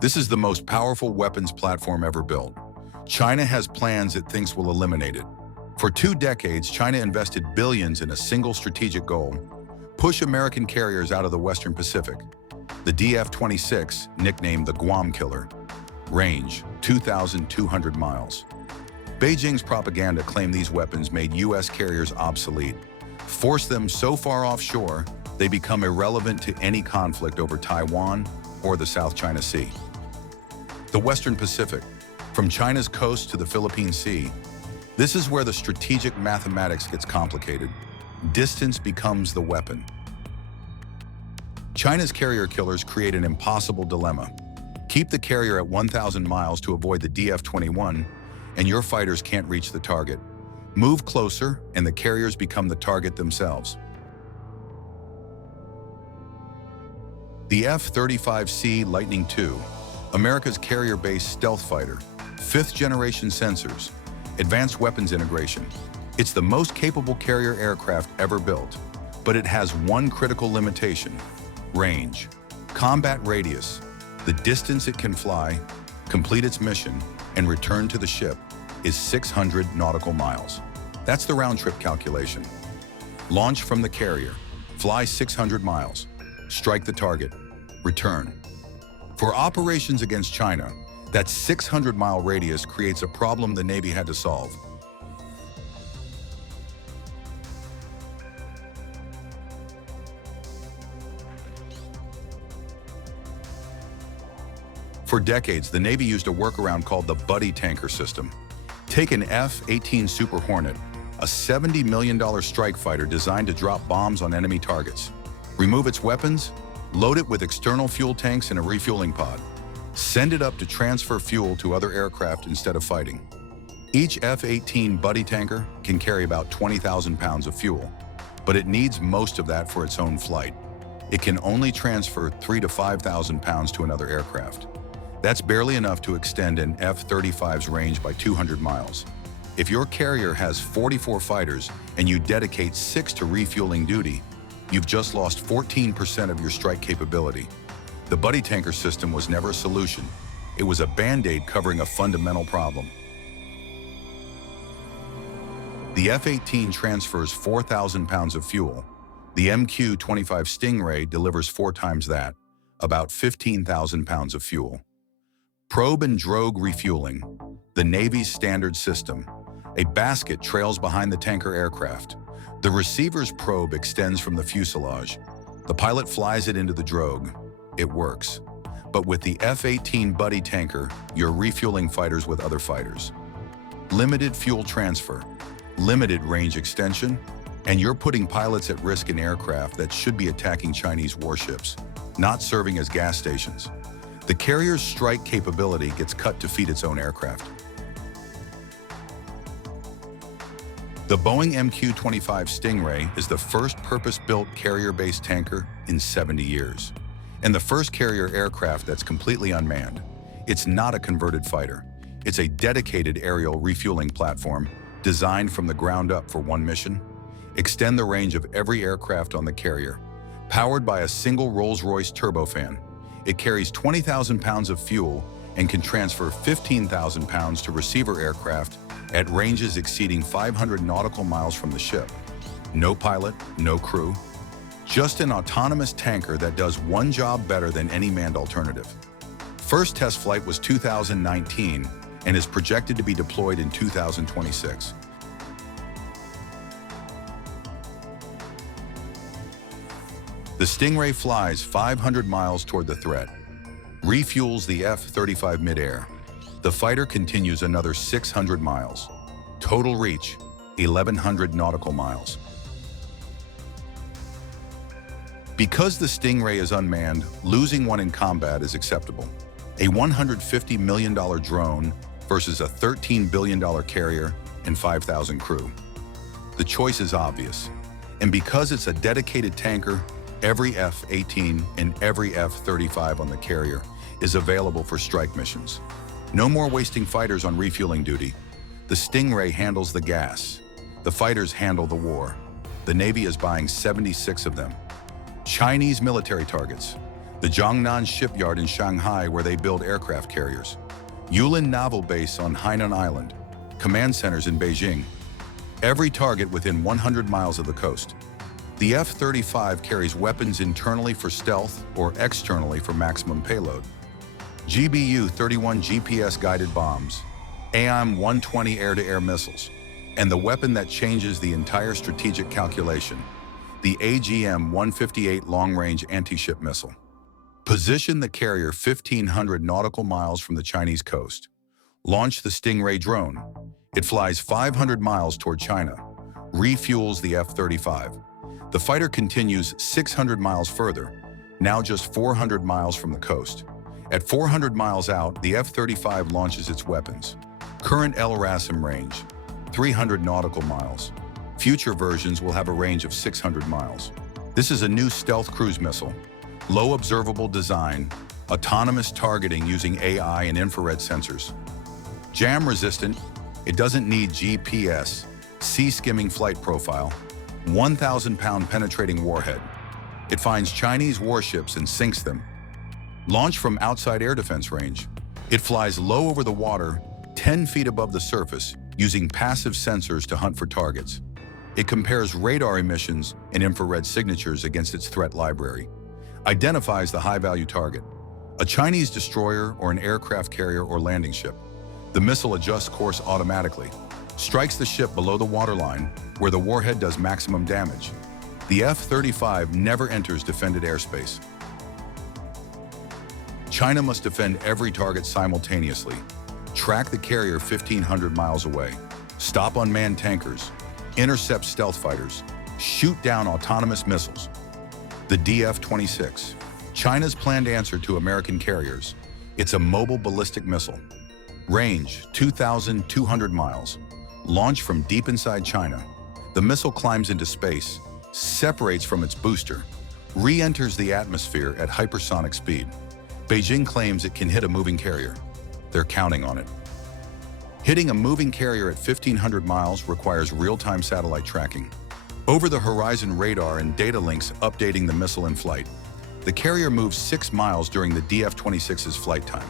This is the most powerful weapons platform ever built. China has plans it thinks will eliminate it. For 2 decades, China invested billions in a single strategic goal: push American carriers out of the Western Pacific. The DF-26, nicknamed the Guam Killer. Range, 2,200 miles. Beijing's propaganda claimed these weapons made U.S. carriers obsolete, forced them so far offshore they become irrelevant to any conflict over Taiwan or the South China Sea. The Western Pacific, from China's coast to the Philippine Sea, this is where the strategic mathematics gets complicated. Distance becomes the weapon. China's carrier killers create an impossible dilemma. Keep the carrier at 1,000 miles to avoid the DF-21, and your fighters can't reach the target. Move closer, and the carriers become the target themselves. The F-35C Lightning II, America's carrier-based stealth fighter, 5th-generation sensors, advanced weapons integration. It's the most capable carrier aircraft ever built, but it has one critical limitation: range. Combat radius, the distance it can fly, complete its mission, and return to the ship, is 600 nautical miles. That's the round-trip calculation. Launch from the carrier, fly 600 miles, strike the target, return. For operations against China, that 600-mile radius creates a problem the Navy had to solve. For decades, the Navy used a workaround called the buddy tanker system. Take an F-18 Super Hornet, a $70 million strike fighter designed to drop bombs on enemy targets. Remove its weapons, load it with external fuel tanks and a refueling pod. Send it up to transfer fuel to other aircraft instead of fighting. Each F-18 buddy tanker can carry about 20,000 pounds of fuel, but it needs most of that for its own flight. It can only transfer 3,000 to 5,000 pounds to another aircraft. That's barely enough to extend an F-35's range by 200 miles. If your carrier has 44 fighters and you dedicate 6 to refueling duty, you've just lost 14% of your strike capability. The buddy tanker system was never a solution. It was a band-aid covering a fundamental problem. The F-18 transfers 4,000 pounds of fuel. The MQ-25 Stingray delivers 4 times that, about 15,000 pounds of fuel. Probe and drogue refueling, the Navy's standard system. A basket trails behind the tanker aircraft. The receiver's probe extends from the fuselage. The pilot flies it into the drogue. It works. But with the F-18 buddy tanker, you're refueling fighters with other fighters. Limited fuel transfer, limited range extension, and you're putting pilots at risk in aircraft that should be attacking Chinese warships, not serving as gas stations. The carrier's strike capability gets cut to feed its own aircraft. The Boeing MQ-25 Stingray is the first purpose-built carrier-based tanker in 70 years, and the first carrier aircraft that's completely unmanned. It's not a converted fighter. It's a dedicated aerial refueling platform designed from the ground up for one mission: extend the range of every aircraft on the carrier. Powered by a single Rolls-Royce turbofan, it carries 20,000 pounds of fuel and can transfer 15,000 pounds to receiver aircraft at ranges exceeding 500 nautical miles from the ship. No pilot, no crew, just an autonomous tanker that does one job better than any manned alternative. First test flight was 2019 and is projected to be deployed in 2026. The Stingray flies 500 miles toward the threat, refuels the F-35 midair. The fighter continues another 600 miles. Total reach, 1,100 nautical miles. Because the Stingray is unmanned, losing one in combat is acceptable. A $150 million drone versus a $13 billion carrier and 5,000 crew. The choice is obvious. And because it's a dedicated tanker, every F-18 and every F-35 on the carrier is available for strike missions. No more wasting fighters on refueling duty. The Stingray handles the gas. The fighters handle the war. The Navy is buying 76 of them. Chinese military targets. the Jiangnan shipyard in Shanghai where they build aircraft carriers, Yulin Naval Base on Hainan Island, command centers in Beijing, every target within 100 miles of the coast. The F-35 carries weapons internally for stealth or externally for maximum payload. GBU-31 GPS-guided bombs, AIM-120 air-to-air missiles, and the weapon that changes the entire strategic calculation, the AGM-158 long-range anti-ship missile. Position the carrier 1,500 nautical miles from the Chinese coast. Launch the Stingray drone. It flies 500 miles toward China. Refuels the F-35. The fighter continues 600 miles further, now just 400 miles from the coast. At 400 miles out, the F-35 launches its weapons. Current LRASM range, 300 nautical miles. Future versions will have a range of 600 miles. This is a new stealth cruise missile. Low observable design, autonomous targeting using AI and infrared sensors. Jam resistant, it doesn't need GPS, sea-skimming flight profile, 1,000-pound penetrating warhead. It finds Chinese warships and sinks them. Launch from outside air defense range. It flies low over the water, 10 feet above the surface, using passive sensors to hunt for targets. It compares radar emissions and infrared signatures against its threat library. Identifies the high-value target, a Chinese destroyer or an aircraft carrier or landing ship. The missile adjusts course automatically, strikes the ship below the waterline where the warhead does maximum damage. The F-35 never enters defended airspace. China must defend every target simultaneously, track the carrier 1,500 miles away, stop unmanned tankers, intercept stealth fighters, shoot down autonomous missiles. The DF-26, China's planned answer to American carriers. It's a mobile ballistic missile. Range, 2,200 miles. Launch from deep inside China. The missile climbs into space, separates from its booster, re-enters the atmosphere at hypersonic speed. Beijing claims it can hit a moving carrier. They're counting on it. Hitting a moving carrier at 1,500 miles requires real-time satellite tracking. Over-the-horizon radar and data links updating the missile in flight. The carrier moves 6 miles during the DF-26's flight time.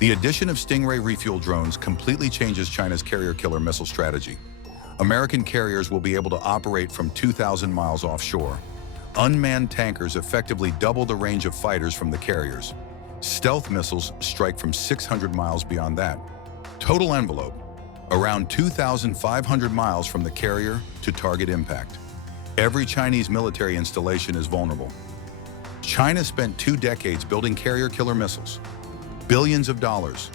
The addition of Stingray refuel drones completely changes China's carrier-killer missile strategy. American carriers will be able to operate from 2,000 miles offshore. Unmanned tankers effectively double the range of fighters from the carriers. Stealth missiles strike from 600 miles beyond that. Total envelope, around 2,500 miles from the carrier to target impact. Every Chinese military installation is vulnerable. China spent 2 decades building carrier-killer missiles. Billions of dollars.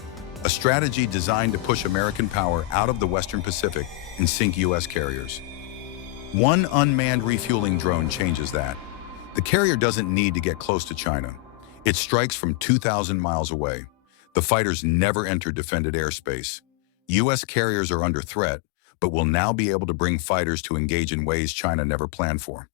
A strategy designed to push American power out of the Western Pacific and sink U.S. carriers. One unmanned refueling drone changes that. The carrier doesn't need to get close to China. It strikes from 2,000 miles away. The fighters never enter defended airspace. U.S. carriers are under threat, but will now be able to bring fighters to engage in ways China never planned for.